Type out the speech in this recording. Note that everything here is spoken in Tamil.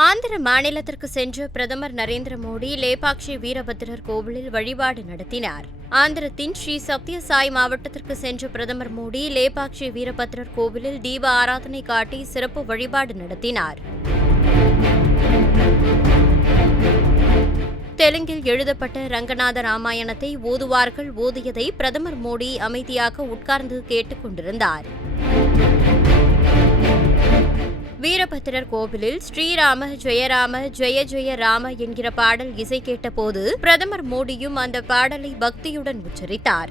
ஆந்திர மாநிலத்திற்கு சென்ற பிரதமர் நரேந்திர மோடி லேபாக்ஷி வீரபத்ரர் கோவிலில் வழிபாடு நடத்தினார். ஆந்திரத்தின் ஸ்ரீ சத்யசாய் மாவட்டத்திற்கு சென்ற பிரதமர் மோடி லேபாக்ஷி வீரபத்திரர் கோவிலில் தீப ஆராதனை காட்டி சிறப்பு வழிபாடு நடத்தினார். தெலுங்கில் எழுதப்பட்ட ரங்கநாத ராமாயணத்தை ஓதுவார்கள் ஓதியதை பிரதமர் மோடி அமைதியாக உட்கார்ந்து கேட்டுக் வீரபத்திரர் கோவிலில் ஸ்ரீராம ஜெயராம ஜெய ஜெய ராம என்கிற பாடல் இசை கேட்டபோது பிரதமர் மோடியும் அந்த பாடலை பக்தியுடன் உச்சரித்தார்.